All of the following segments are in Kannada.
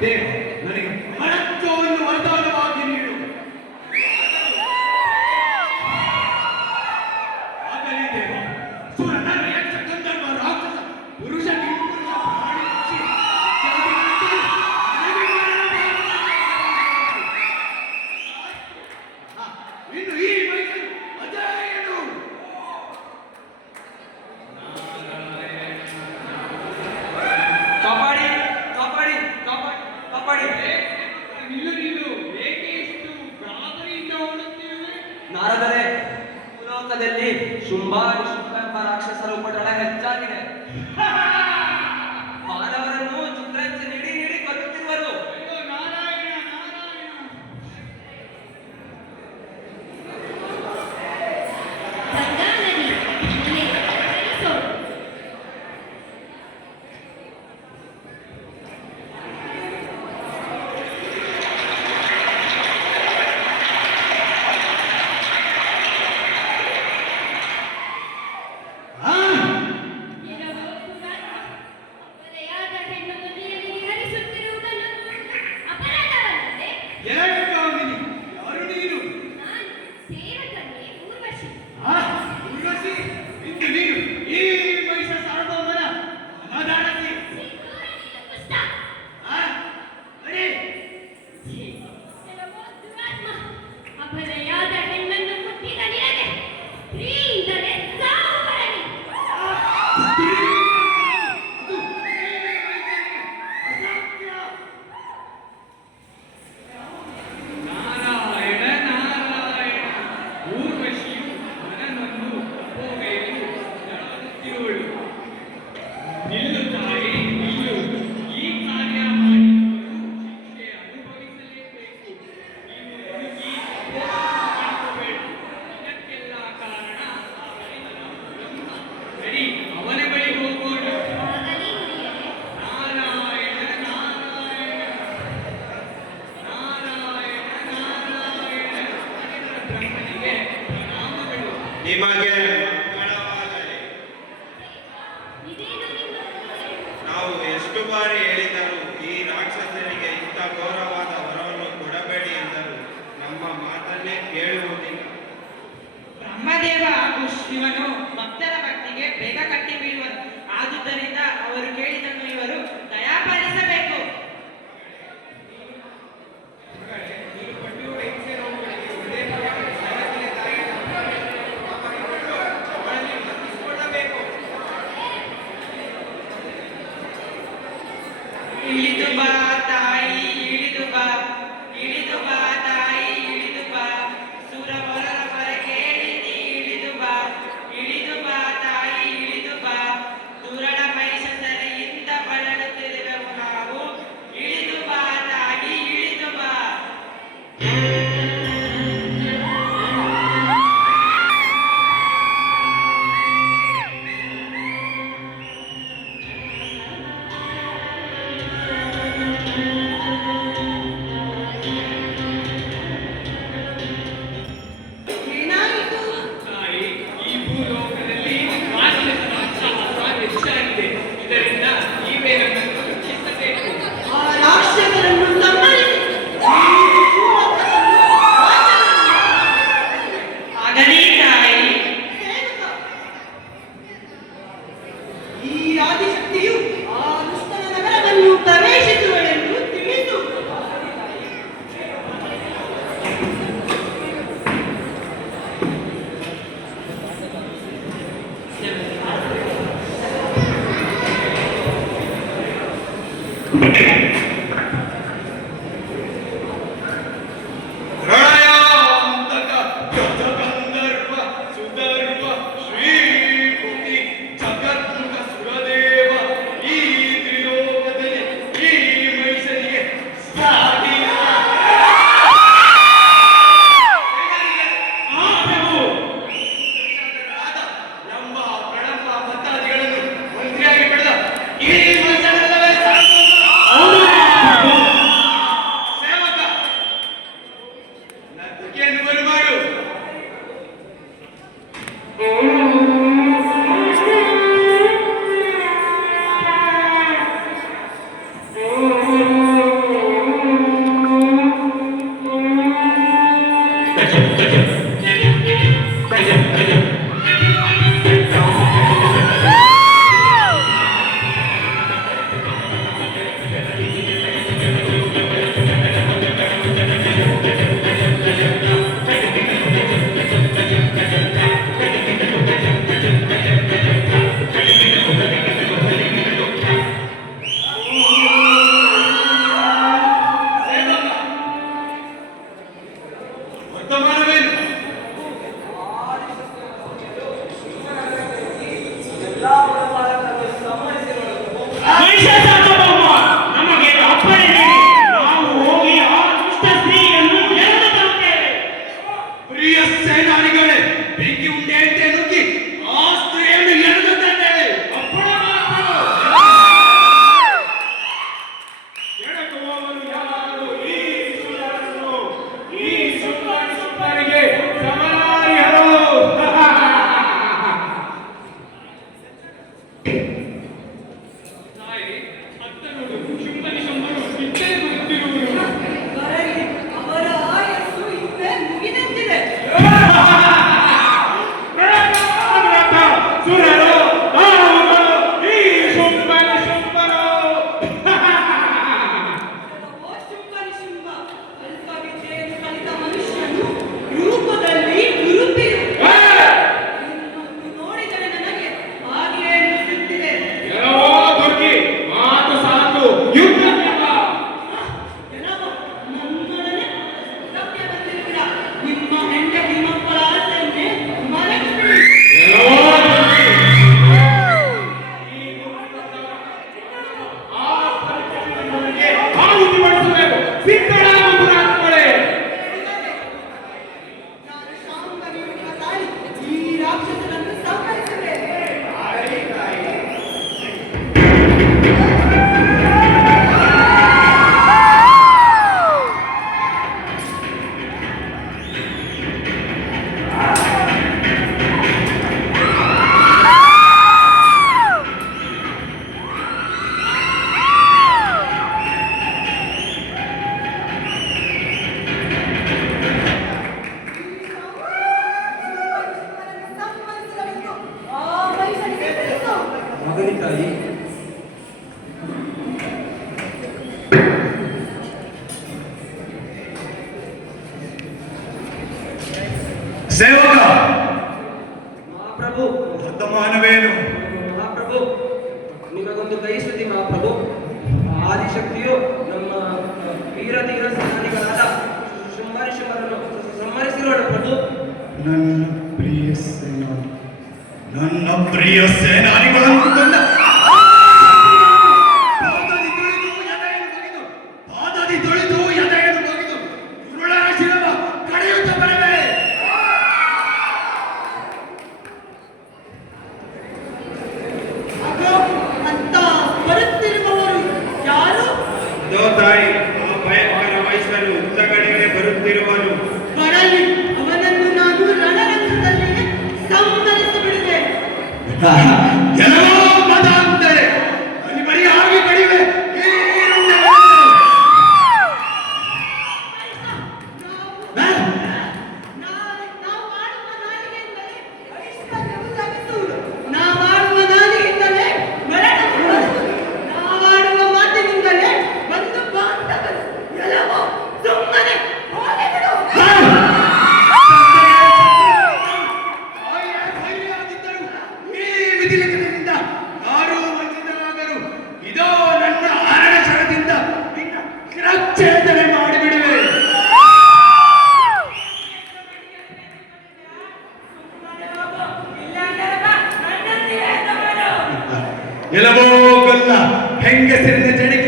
で何か Sim, mas não. Mm-hmm. ಹೊರಟು ನನ್ನ ಪ್ರಿಯ ಸೇನಾ. ನನ್ನ ಪ್ರಿಯ ಸೇನಾನಿಗಳನ್ನು ಯಾರು? ತಾಯಿ. ಎಲಬೋ ಕಲ್ಲ ಹೆಂಗಸರಿನ ಜಡಿಕೆ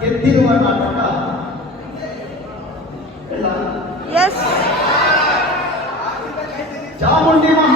ಗೆದ್ದಿರುವ ನಾಟಕ. ಎಲ್ಲ ಚಾಮುಂಡಿ ಮಹಾ